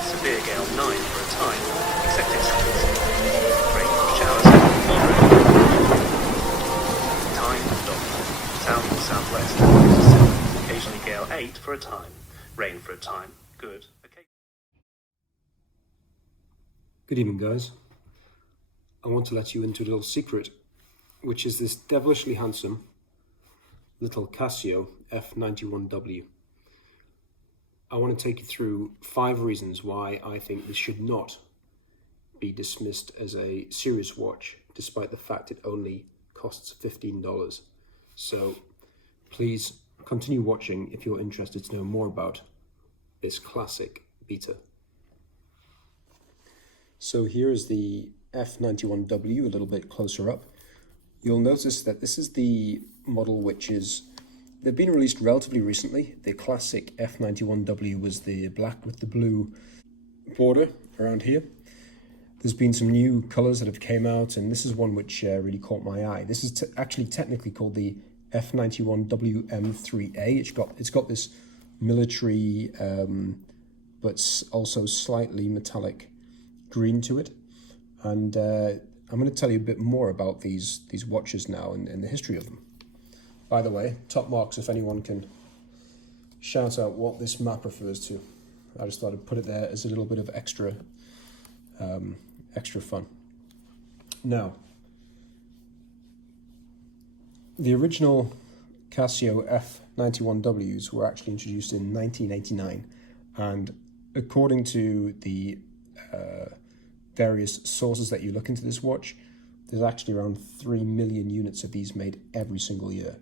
severe gale 9 for a time, except exceptions. Rain or showers, moderate. Time, dominant. South or southwest, 5 to 7. Occasionally gale 8 for a time. Rain for a time, good. Okay. Good evening, guys. I want to let you into a little secret, which is this devilishly handsome little CASIO F-91W. I want to take you through 5 reasons why I think this should not be dismissed as a serious watch, despite the fact it only costs $15. So please continue watching if you're interested to know more about this classic beater. So here is the F-91W a little bit closer up. You'll notice that this is the model they've been released relatively recently. The classic F-91W was the black with the blue border around here. There's been some new colors that have came out, and this is one which really caught my eye. This is actually technically called the F-91W-wm-3a. It's got this military but also slightly metallic green to it. And I'm going to tell you a bit more about these watches now and the history of them. By the way, top marks if anyone can shout out what this map refers to. I just thought I'd put it there as a little bit of extra fun. Now, the original CASIO F-91Ws were actually introduced in 1989, and according to the various sources that you look into this watch, there's actually around 3 million units of these made every single year.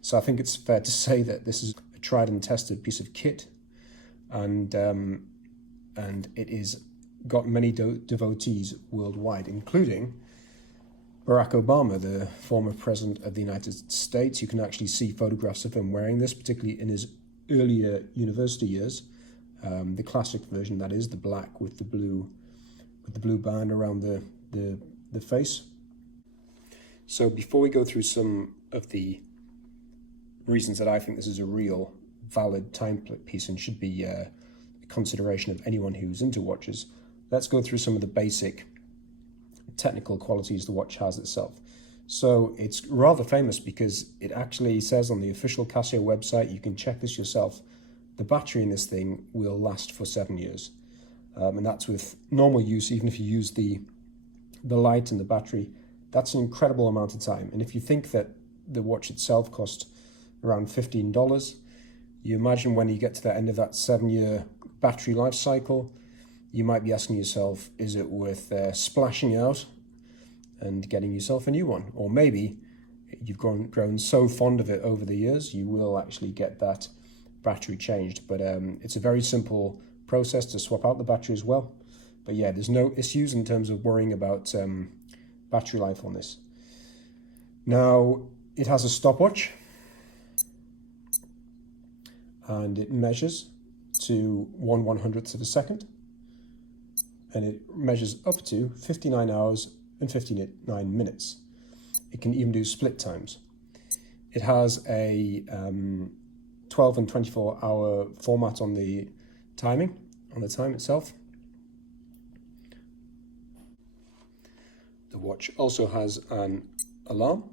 So I think it's fair to say that this is a tried and tested piece of kit, and it is got many devotees worldwide, including Barack Obama, the former president of the United States. You can actually see photographs of him wearing this, particularly in his earlier university years. The classic version, that is, the black with the blue band around the face. So before we go through some of the reasons that I think this is a real valid timepiece and should be a consideration of anyone who's into watches, let's go through some of the basic technical qualities the watch has itself. So it's rather famous because it actually says on the official Casio website, you can check this yourself, the battery in this thing will last for 7 years. And that's with normal use. Even if you use the light and the battery, that's an incredible amount of time. And if you think that the watch itself cost around $15, you imagine when you get to the end of that 7-year battery life cycle, you might be asking yourself, is it worth splashing out and getting yourself a new one? Or maybe you've grown so fond of it over the years, you will actually get that battery changed. But it's a very simple process to swap out the battery as well. But yeah, there's no issues in terms of worrying about battery life on this. Now, it has a stopwatch, and it measures to 1/100th of a second, and it measures up to 59 hours and 59 minutes. It can even do split times. It has a 12 and 24 hour format on the time itself. The watch also has an alarm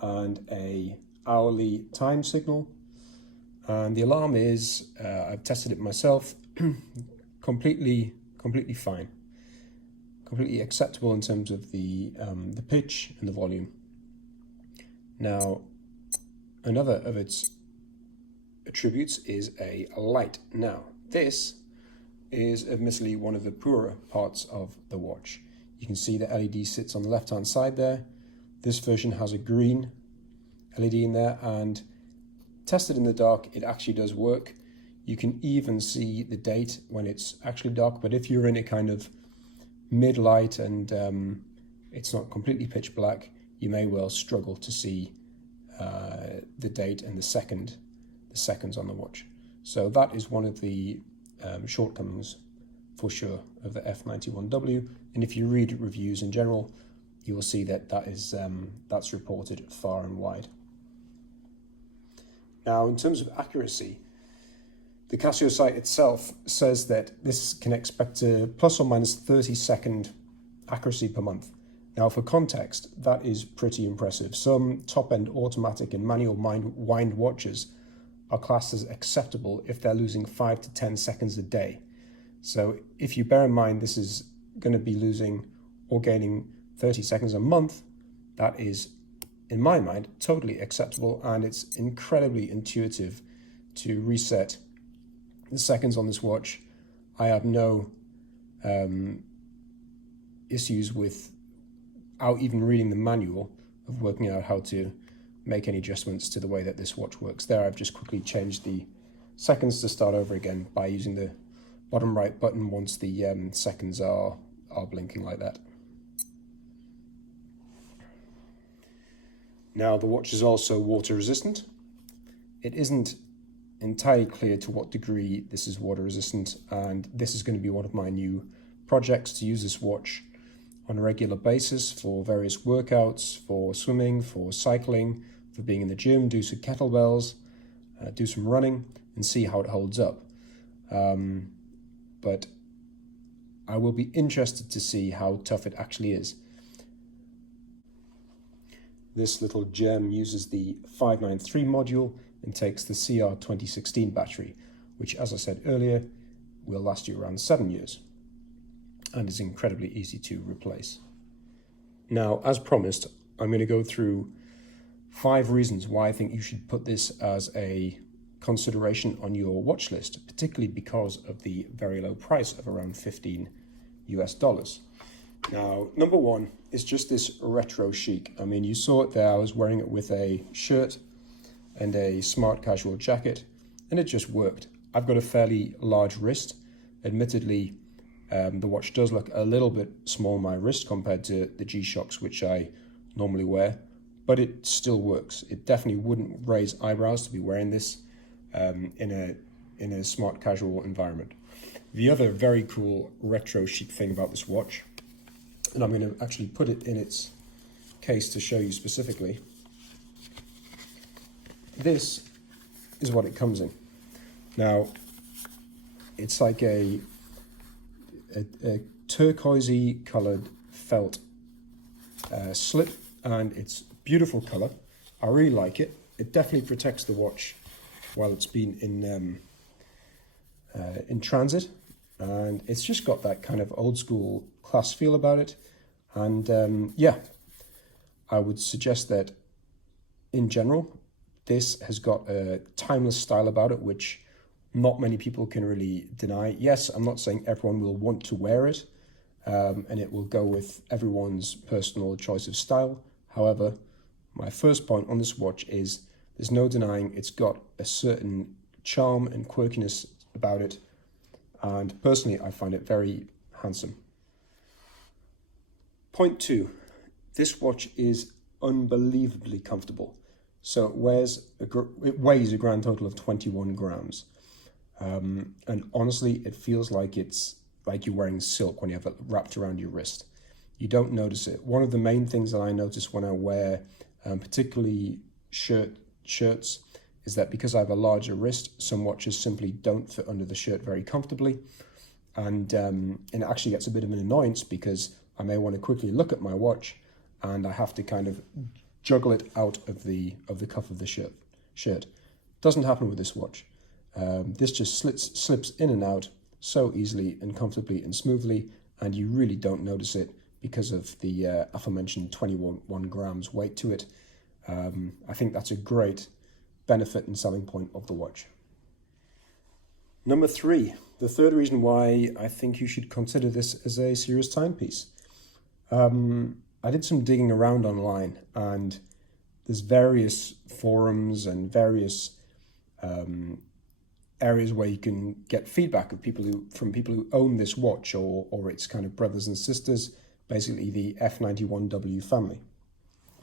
and a hourly time signal, and the alarm is I've tested it myself, completely fine, completely acceptable in terms of the pitch and the volume. Now, another of its attributes is a light. Now, this is admittedly one of the poorer parts of the watch. You can see the LED sits on the left hand side there. This version has a green LED in there, and tested in the dark, it actually does work. You can even see the date when it's actually dark, but if you're in a kind of mid-light and it's not completely pitch black, you may well struggle to see the date and the seconds on the watch. So that is one of the shortcomings for sure of the F-91W, and if you read reviews in general, you will see that that's reported far and wide. Now, in terms of accuracy, The CASIO site itself says that this can expect a plus or minus 30-second accuracy per month. Now, for context, that is pretty impressive. Some top-end automatic and manual wind watches are classed as acceptable if they're losing 5 to 10 seconds a day. So if you bear in mind this is going to be losing or gaining 30 seconds a month, that is, in my mind, totally acceptable, and it's incredibly intuitive to reset the seconds on this watch. I have no issues without even reading the manual of working out how to make any adjustments to the way that this watch works. There, I've just quickly changed the seconds to start over again by using the bottom right button once the seconds are blinking like that. Now, the watch is also water resistant. It isn't entirely clear to what degree this is water resistant, and this is going to be one of my new projects, to use this watch on a regular basis for various workouts, for swimming, for cycling, for being in the gym, do some kettlebells, do some running, and see how it holds up. But I will be interested to see how tough it actually is. This little gem uses the 593 module and takes the CR 2016 battery, which, as I said earlier, will last you around 7 years and is incredibly easy to replace. Now, as promised, I'm going to go through 5 reasons why I think you should put this as a consideration on your watch list, particularly because of the very low price of around $15 US. Now, number 1 is just this retro chic. I mean, you saw it there. I was wearing it with a shirt and a smart casual jacket, and it just worked. I've got a fairly large wrist. Admittedly, the watch does look a little bit small on my wrist compared to the G-Shocks, which I normally wear, but it still works. It definitely wouldn't raise eyebrows to be wearing this in a smart casual environment. The other very cool retro chic thing about this watch, and I'm going to actually put it in its case to show you specifically, this is what it comes in. Now, it's like a turquoisey coloured felt slip, and it's beautiful colour. I really like it. It definitely protects the watch while it's been in transit, and it's just got that kind of old school class feel about it. And yeah, I would suggest that in general this has got a timeless style about it, which not many people can really deny. Yes, I'm not saying everyone will want to wear it, and it will go with everyone's personal choice of style. However, my first point on this watch is there's no denying it's got a certain charm and quirkiness about it, and personally I find it very handsome. Point 2, this watch is unbelievably comfortable. So it weighs a grand total of 21 grams. And honestly, it feels like it's like you're wearing silk when you have it wrapped around your wrist. You don't notice it. One of the main things that I notice when I wear particularly shirts is that because I have a larger wrist, some watches simply don't fit under the shirt very comfortably. And it actually gets a bit of an annoyance because I may want to quickly look at my watch and I have to kind of juggle it out of the cuff of the shirt. Doesn't happen with this watch. This just slips in and out so easily and comfortably and smoothly, and you really don't notice it because of the aforementioned 21 grams weight to it. I think that's a great benefit and selling point of the watch. Number 3, the third reason why I think you should consider this as a serious timepiece. I did some digging around online, and there's various forums and various areas where you can get feedback of from people who own this watch or its kind of brothers and sisters, basically the F-91W family.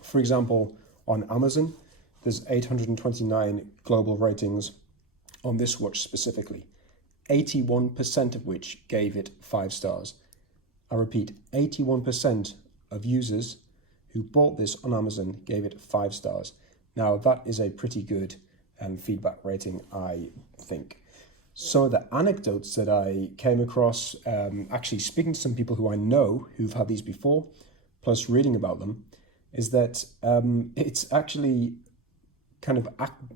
For example, on Amazon, there's 829 global ratings on this watch specifically, 81% of which gave it 5 stars. I repeat, 81% of users who bought this on Amazon gave it 5 stars. Now, that is a pretty good feedback rating, I think. some of the anecdotes that I came across, actually speaking to some people who I know who've had these before, plus reading about them, is that it's actually kind of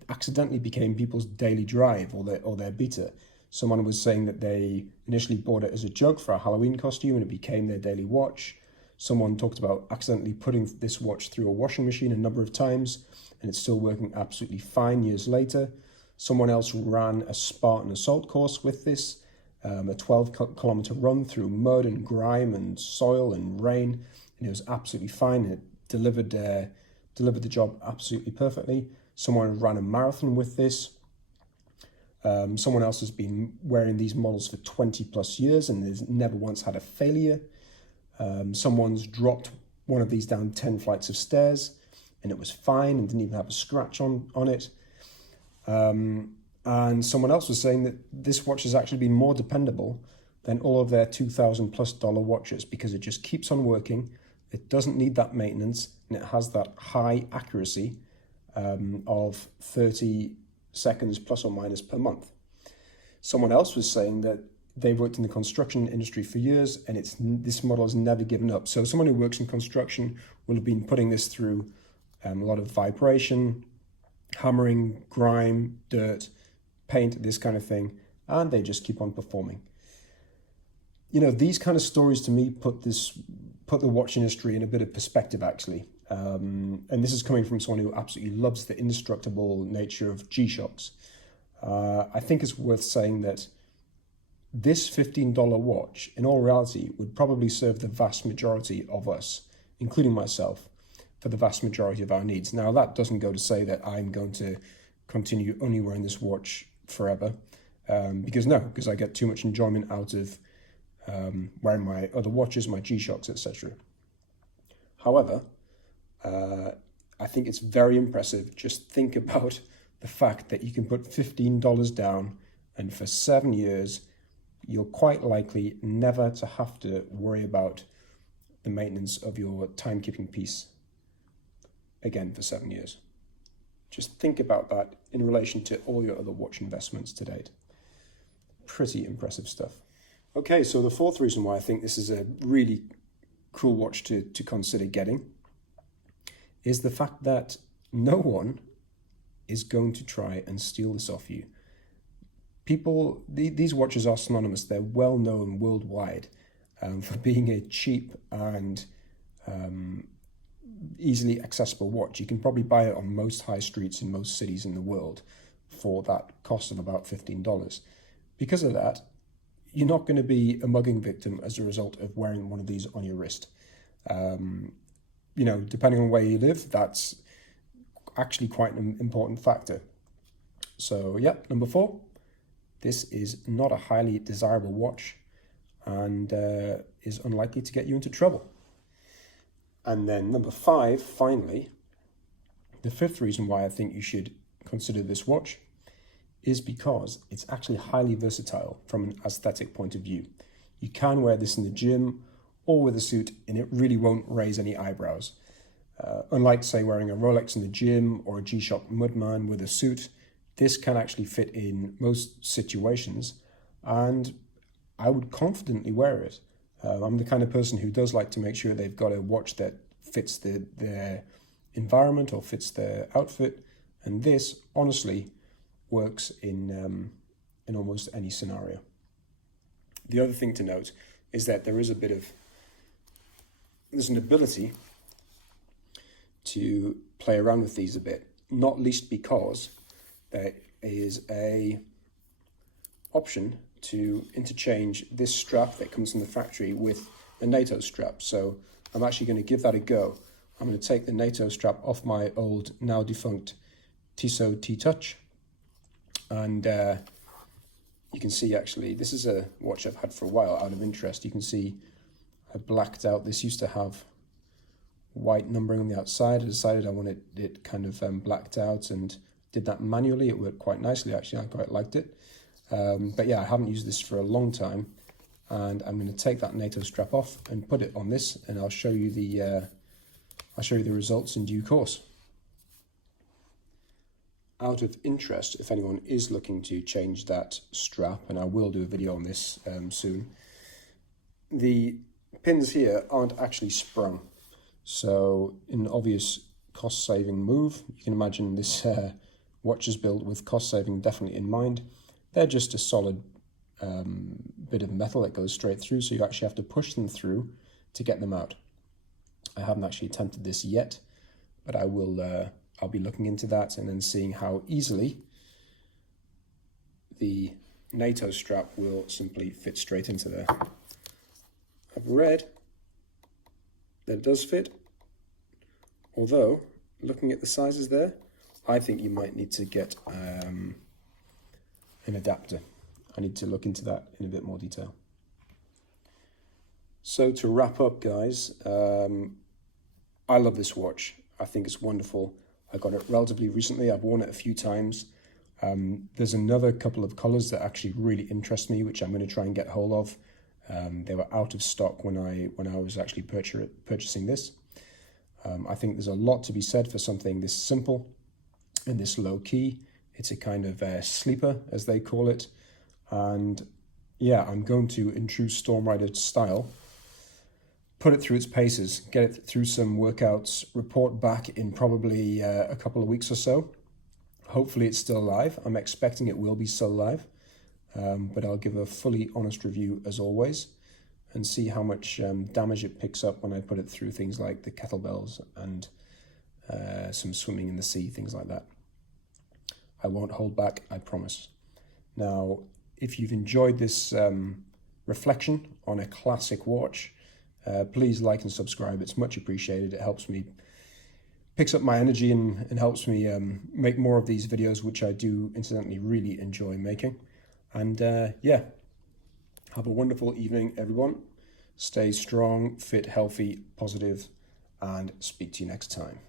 accidentally became people's daily drive or their beta. Someone was saying that they initially bought it as a joke for a Halloween costume and it became their daily watch. Someone talked about accidentally putting this watch through a washing machine a number of times and it's still working absolutely fine years later. Someone else ran a Spartan assault course with this, a 12-kilometer run through mud and grime and soil and rain, and it was absolutely fine. It delivered the job absolutely perfectly. Someone ran a marathon with this. Someone else has been wearing these models for 20 plus years and has never once had a failure. Someone's dropped one of these down 10 flights of stairs and it was fine and didn't even have a scratch on it. And someone else was saying that this watch has actually been more dependable than all of their $2,000+ watches because it just keeps on working. It doesn't need that maintenance and it has that high accuracy of 30 seconds plus or minus per month. Someone else was saying that they've worked in the construction industry for years and this model has never given up. So someone who works in construction will have been putting this through a lot of vibration, hammering, grime, dirt, paint, this kind of thing, and they just keep on performing. You know, these kind of stories to me put the watch industry in a bit of perspective, actually. And this is coming from someone who absolutely loves the indestructible nature of G-Shocks. I think it's worth saying that this $15 watch, in all reality, would probably serve the vast majority of us, including myself, for the vast majority of our needs. Now, that doesn't go to say that I'm going to continue only wearing this watch forever, because I get too much enjoyment out of wearing my other watches, my G-Shocks, etc. However, I think it's very impressive. Just think about the fact that you can put $15 down and for 7 years, you're quite likely never to have to worry about the maintenance of your timekeeping piece again for 7 years. Just think about that in relation to all your other watch investments to date. Pretty impressive stuff. Okay, so the fourth reason why I think this is a really cool watch to consider getting is the fact that no one is going to try and steal this off you. These watches are synonymous. They're well known worldwide for being a cheap and easily accessible watch. You can probably buy it on most high streets in most cities in the world for that cost of about $15. Because of that, you're not going to be a mugging victim as a result of wearing one of these on your wrist. Depending on where you live, that's actually quite an important factor. So yeah, number 4, this is not a highly desirable watch and is unlikely to get you into trouble. And then number 5, finally, the 5th reason why I think you should consider this watch is because it's actually highly versatile from an aesthetic point of view. You can wear this in the gym or with a suit and it really won't raise any eyebrows. Unlike, say, wearing a Rolex in the gym or a G-Shock Mudman with a suit, this can actually fit in most situations and I would confidently wear it. I'm the kind of person who does like to make sure they've got a watch that fits their environment or fits their outfit, and this honestly works in almost any scenario. The other thing to note is that there's an ability to play around with these a bit, not least because there is a option to interchange this strap that comes from the factory with a NATO strap. So I'm actually going to give that a go. I'm going to take the NATO strap off my old, now defunct Tissot T-Touch. And you can see actually, this is a watch I've had for a while out of interest. You can see I blacked out. This used to have white numbering on the outside. I decided I wanted it kind of blacked out and did that manually. It worked quite nicely actually. I quite liked it. But yeah, I haven't used this for a long time, and I'm going to take that NATO strap off and put it on this, and I'll show you the results in due course. out of interest, if anyone is looking to change that strap, and I will do a video on this soon, the pins here aren't actually sprung. So in an obvious cost-saving move, you can imagine this watch is built with cost-saving definitely in mind. They're just a solid bit of metal that goes straight through, so you actually have to push them through to get them out. I haven't actually attempted this yet, but I will. I'll be looking into that and then seeing how easily the NATO strap will simply fit straight into there. I've read that it does fit, although looking at the sizes there, I think you might need to get an adapter. I need to look into that in a bit more detail. So to wrap up, guys, I love this watch. I think it's wonderful. I got it relatively recently. I've worn it a few times. There's another couple of colors that actually really interest me, which I'm going to try and get hold of. They were out of stock when I was actually purchasing this. I think there's a lot to be said for something this simple and this low key. It's a kind of sleeper, as they call it. And yeah, I'm going to, in true StormRider style, put it through its paces, get it through some workouts, report back in probably a couple of weeks or so. Hopefully it's still alive. I'm expecting it will be still alive, but I'll give a fully honest review as always and see how much damage it picks up when I put it through things like the kettlebells and some swimming in the sea, things like that. I won't hold back, I promise. Now, if you've enjoyed this reflection on a classic watch, please like and subscribe. It's much appreciated. It helps me, picks up my energy and helps me make more of these videos, which I do incidentally really enjoy making. And yeah, have a wonderful evening, everyone. Stay strong, fit, healthy, positive, and speak to you next time.